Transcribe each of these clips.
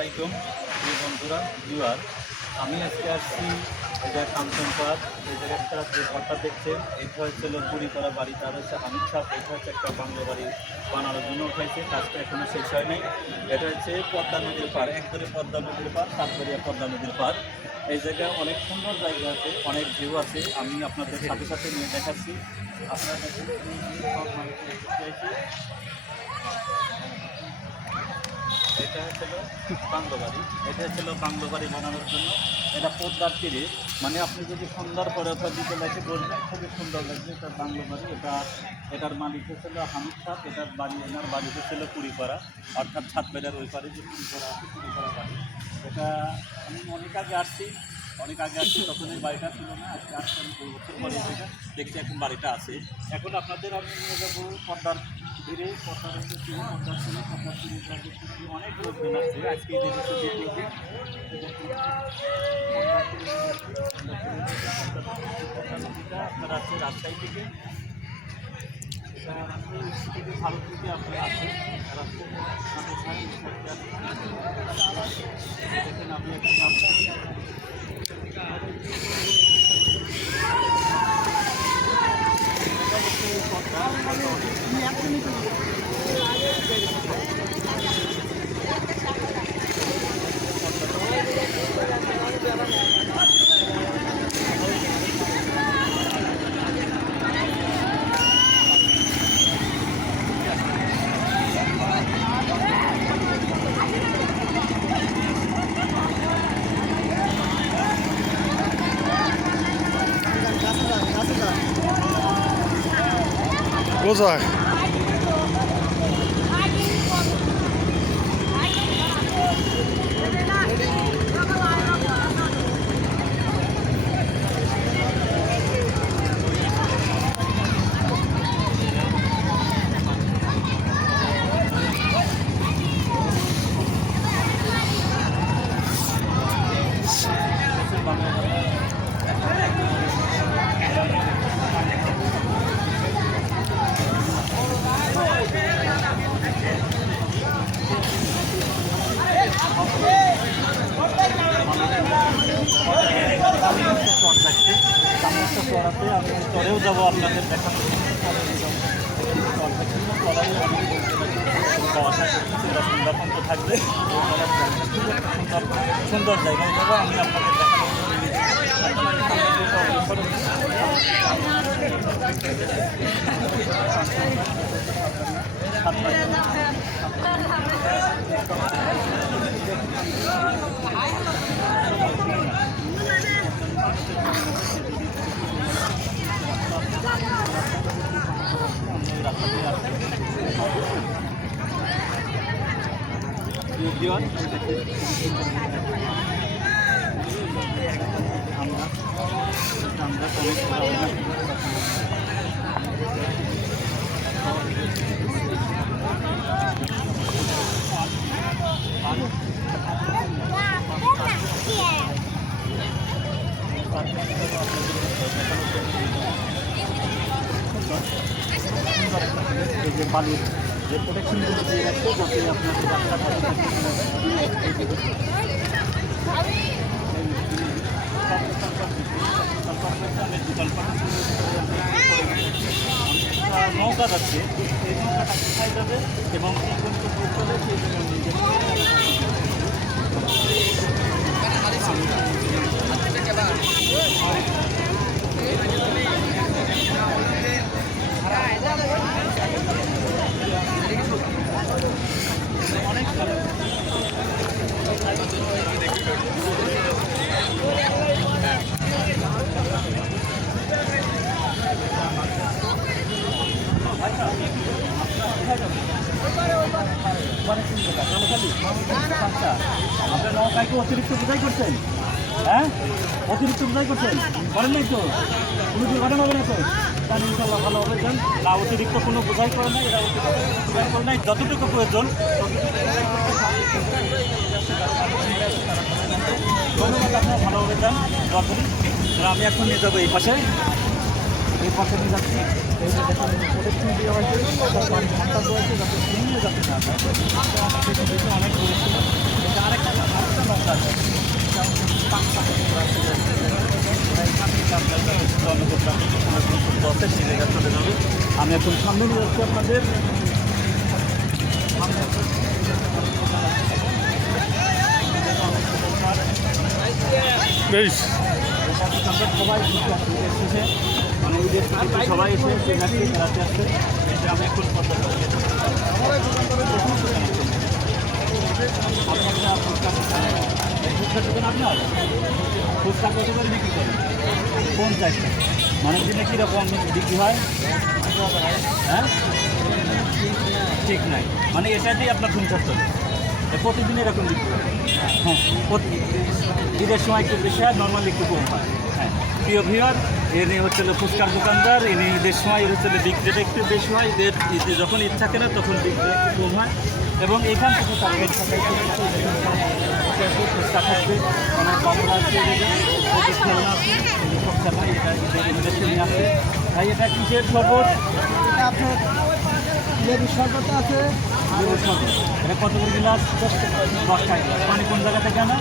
আলাইকুম বন্ধুরা ভিউয়ার। আমি আজকে আসছি এটা কাঞ্চন পার্ক। এই জায়গাটা যে ঘরটা দেখছেন এটা হচ্ছে পুরিপাড়া বাড়ি, তার হচ্ছে হামিদ সাহেব। এটা হচ্ছে একটা বাংলো বাড়ি বানানোর জন্য উঠাইছে, কাজটা এখনো শেষ হয় নাই। এটা হচ্ছে পদ্মা নদীর পার, একবারে পদ্মা নদীর পার, সাতবাড়িয়া পদ্মা নদীর পার। এই জায়গায় অনেক সুন্দর জায়গা আছে, অনেক ভিউ আছে। আমি আপনাদের সাথে সাথে নিয়ে দেখাচ্ছি। আপনারা দেখুন এটা হচ্ছিল বাংলো বাড়ি। এটা হচ্ছিল বাংলো বাড়ি বানানোর জন্য। এটা পদ্মার তীরে, মানে আপনি যদি সুন্দর করে অথবা বিকেলে এসে বলবেন খুবই সুন্দর লাগবে। এটা বাংলো বাড়ি। এটার মালিক হচ্ছিল হামিদ সাহেব। এটার বাড়ি, এনার বাড়ি হচ্ছিল কুড়িপাড়া, অর্থাৎ ছাদবেড়ার ওই পারে যে কুড়িপাড়া আছে, কুড়িপাড়া বাড়ি। এটা আমি অনেক আগে আসছি, তখন এই বাড়িটা ছিল না। আজকে আসতে আমি 2 বছর পরে এটা দেখছি এখন বাড়িটা আছে। এখন আপনাদের আমি নিয়ে যাবো পদ্মার ধীরে। পদ্মার হচ্ছে পদ্মার ছিল, পদ্মার তীরে অনেক লোকজন আসছে আজকে এই জিনিসটা দেখতে। আপনারা আছে রাজশাহী থেকে, ভারত থেকে আপনারা আছে দেখেন। আমি কোথায়? আমি চরেও যাবো আপনাদের দেখাতে। সুন্দরবন তো থাকবে, সুন্দর জায়গায় যাবো আমি আপনাদের দেখাবো। যে বালির যে প্রোটেকশনগুলো দিয়ে রাখছে, যাতে আপনাদের নৌকা যাচ্ছে, এই নৌকাটা কোথায় যাবে এবং সেই আপনার নৌকাকে অতিরিক্ত বোঝাই করছেন? হ্যাঁ, অতিরিক্ত বোঝাই করছেন, করেন নাই তো? কোনো দুর্ঘটনা হবে না তো? তাহলে ইনশাল্লাহ ভালো হবে। যান না, অতিরিক্ত কোনো বোঝাই করে নাই, এরা বোঝাই করে নাই। যতটুকু প্রয়োজন ধন্যবাদ, আপনারা ভালোভাবে যান। যতদিন আমি এখন নিয়ে যাবো এই পাশে নিয়ে যাচ্ছি। এই যে দেখুন প্রোটেকশন দেওয়া হয়েছে, ঘন্টা দেওয়া হয়েছে যাতে না হয়। অনেক আমি এখন সামনে নিয়ে যাচ্ছি আপনাদের। বেশ সবাই এসেছে, মানে ঈদের ছুটিতে সবাই এসে খেলাতে আসছে। আমি এখন আপনার ফুচকা কত করে বিক্রি করেন? 50 টাকা। মানে দিনে কীরকম বিক্রি হয়? হ্যাঁ, ঠিক নাই, মানে এটা দিয়ে আপনার 50 টাকা প্রতিদিন এরকম বিক্রি হয়। হ্যাঁ, ঈদের সময় একটু বেশি হয়, নর্মালি একটু কম হয়। হ্যাঁ, প্রিয় ভিউয়ার, এনে হচ্ছে ফুচকার দোকানদার, এনে ঈদের সময় এর হচ্ছে বিক্রিটা একটু বেশি হয়, ঈদের যখন ঈদ থাকে না তখন বিক্রিটা একটু কম হয়। এবং এখান থেকে ফুচকা থাকবে, অনেক বাবুরা আছে, খেলনা আছে, সব খেলনা এটা নিয়ে আসে। ভাই এটা কিসের শরবত? আপনার লেবুর শরবত আছে। এটা কত করে গ্লাস? 10 টাকা। পানি কোন জায়গা থেকে আনা?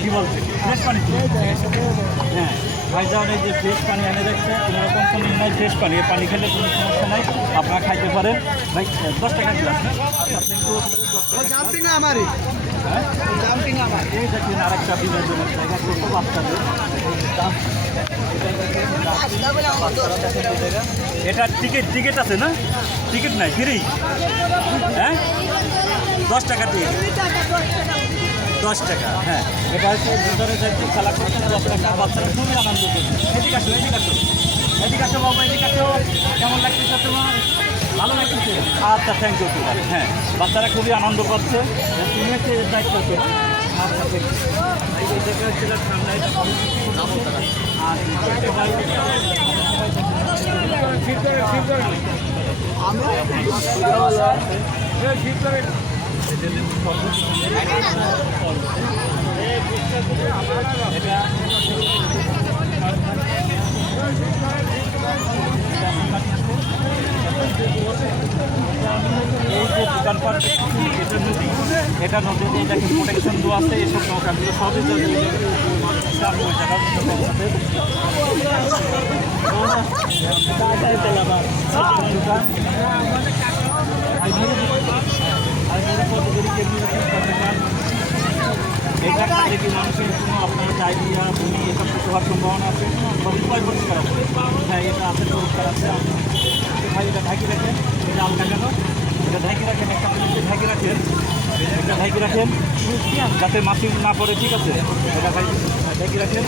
টিউবওয়েল থেকে। ফ্রেশ পানি তো? হ্যাঁ, ভাইজান এই যে ফ্রেশ পানি এনে রাখছে, কোনোরকম কোনো নাই, ফ্রেশ পানি। এই পানি খেলে কোনো সমস্যা নাই, আপনারা খাইতে পারেন। ভাই 10 টাকা গ্লাস না? জাম্পিং আমারই, হ্যাঁ, জাম্পিং আমার। এই দেখেন আরেকটা বিনোদনের জায়গা, ছোটো বাচ্চাদের। এটা টিকিট আছে না? টিকিট নাই, ফ্রি? হ্যাঁ, 10 টাকা দিয়ে 10 টাকা। হ্যাঁ, এটা হচ্ছে ভিতরে যাইতে খেলা করতে 10 টাকা। বাচ্চারা খুবই আনন্দ করছে। এদিকে আসো, এদিকে আসো, এদিকে আসো বাবা, এদিকে আসো। কেমন লাগতেছে তোমার? ভালো লাগতেছে? আচ্ছা, থ্যাংক ইউ তোমার। হ্যাঁ, বাচ্চারা খুবই আনন্দ করছে। তুমি হচ্ছে দায়িত্ব করছো। আচ্ছা, থ্যাংক ইউ। এই জায়গা হচ্ছে ঠান্ডা, এটা নদী, এটাকে প্রোটেকশন দেওয়া আছে, এসব নৌকাগুলো সবই এটা খাইলে কি মানুষের কোনো আপনার ডায়রিয়া, বমি এসব কিছু হওয়ার সম্ভাবনা আছে? উপায় পরিষ্কার আছে। হ্যাঁ, এটা আছে, পরিষ্কার আছে। ভাই এটা ঢাকি রাখেন, এটা আলকা কেন? এটা ঢাকি রাখেন, একটা মিনিটে ঢাকি রাখেন, এটা ঢাকি রাখেন যাতে মাছি না পড়ে, ঠিক আছে? এটা ভাই ঢাকি রাখেন।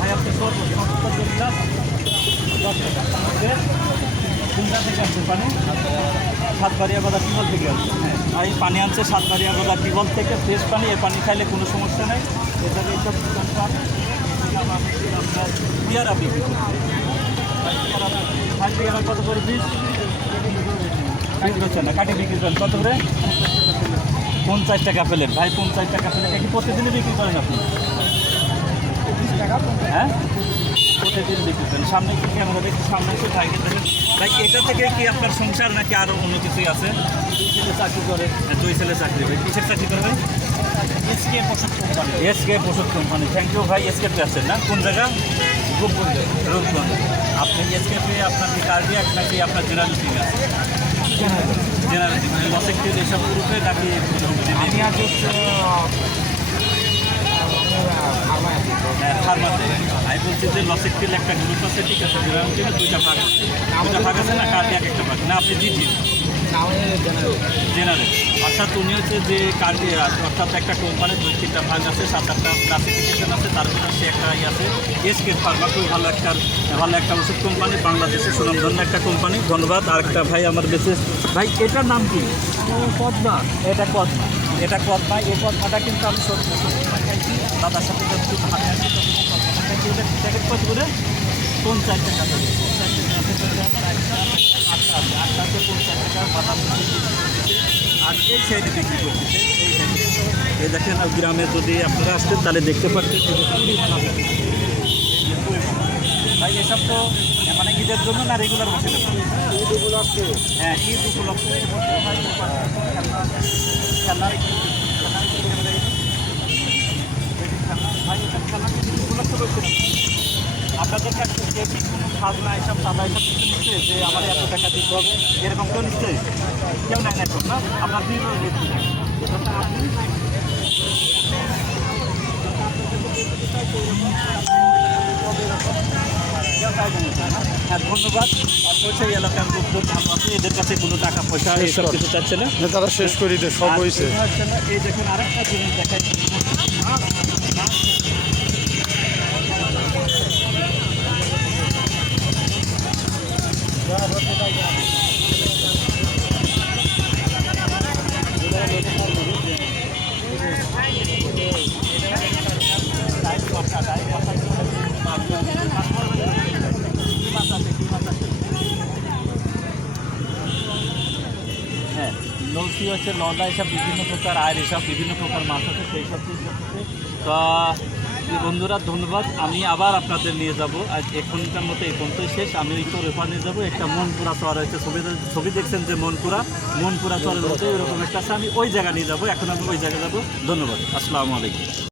ভাই আপনি 10 টাকা। কোনটা থেকে আসছে পানি? সাতবাড়িয়া বাজার টিউবওয়েল থেকে আসছে। হ্যাঁ, ভাই পানি আনছে সাতবাড়িয়া বাজার টিউবওয়েল থেকে, ফ্রেশ পানি। এই পানি খাইলে কোনো সমস্যা নেই। এটাকে এইসব দোকানপাট আপনার পেয়ারা বিক্রি করছে। ভাই পেয়ারা কত করে পিস? বিক্রি করছেন না, কাটি বিক্রি করেন কত করে? 50 টাকা প্লেট। ভাই 50 টাকা প্লেট কি প্রতিদিনই বিক্রি করেন আপনি? হ্যাঁ, প্রতিদিন বিক্রি করেন। সামনে কি ক্যামেরা দেখি, সামনে এসে ভাইকে দেখেন। ভাই এটা থেকে কি আপনার সংসার নাকি আরও অন্য কিছুই আছে? 2 ছেলে চাকরি করে। 2 ছেলে চাকরি। ভাই কিসের চাকরি করবে? এসকে পোশাক কোম্পানি। এসকে পোশাক কোম্পানি। থ্যাংক ইউ ভাই। এসকেপে আছেন না? কোন জায়গা? রূপগঞ্জ। রূপগঞ্জ। আপনি এসকেপে আপনার কি কার্ডিয়াক নাকি আপনার জেনারেল টিম আছে? জেনারেল টিম, মানে লসেক্টিভ এসব গ্রুপে নাকি? আমি আজ ফার্মাতে। আমি বলছি যে লসেক্টিভ একটা গ্রুপ আছে, ঠিক আছে? জেনারেল টিমে 2টা ভাগ আছে। 2টা ভাগ আছে না? কার্ডিয়াক একটা ভাগ না? আপনি জিটি জেনারেল। অর্থাৎ উনি হচ্ছে যে কার্ডিয়াক, অর্থাৎ একটা কোম্পানির 2-3টা ভাগ আছে, 7-8টা ক্লাসিফিকেশন আছে, তার ভিতরে সে একটা আছে এসকে ফার্মা। খুব ভালো একটা ওষুধ কোম্পানি, বাংলাদেশের সুনামধন্য একটা কোম্পানি। ধন্যবাদ। আর একটা ভাই আমার বেশি ভাই, এটার নাম কি? পদ্মা। এটা কদমা। এটা কদমা। এই কদমাটা কিন্তু আমি সত্যি দাদার সাথে একটু হাতে আছি। প্যাকেট কত করে? 50 টাকা। 8টাতে 50 টাকা বাদাম আর এই সাইডে বিক্রি করতেছে। এই দেখেন, গ্রামে যদি আপনারা আসতেন তাহলে দেখতে পারতেন। ভাই এসব তো মানে ঈদের জন্য না রেগুলার বসে? ঈদ উপলক্ষে। হ্যাঁ, ঈদ উপলক্ষে খেলনার খাজনা এইসব সাদা এইসব কিছু নিচ্ছে যে আমার এত টাকা দিতে হবে, এরকম কেউ নিচ্ছে? কেউ নেয় না এখন, না? আপনার দুই হ্যাঁ, ধন্যবাদ। আর হচ্ছে এই এলাকার লোকজন ভালো আছে, এদের কাছে কোনো টাকা পয়সা এসব কিছু চাচ্ছে না। তারা শেষ করি দে, সব আর হয়েছে। এটা হচ্ছে না, এই দেখুন আরেকটা জিনিস দেখাই। হ্যাঁ, নৌকি হচ্ছে লদা, এসব বিভিন্ন প্রকার আর এসব বিভিন্ন প্রকার মাছ আছে, সেই সব চিজ আছে। তো বন্ধুরা ধন্যবাদ। আমি আবার আপনাদের নিয়ে যাব। আজ এখনকার মতো এই পর্যন্তই শেষ। আমি ওই তোর এপার নিয়ে যাবো। একটা মনপুরা চর হয়েছে, ছবি দেখছেন যে মনপুরা চরের মতো এরকম একটা আছে। আমি ওই জায়গা নিয়ে যাবো। এখন আমি ওই জায়গায় যাবো। ধন্যবাদ। আসসালামু আলাইকুম।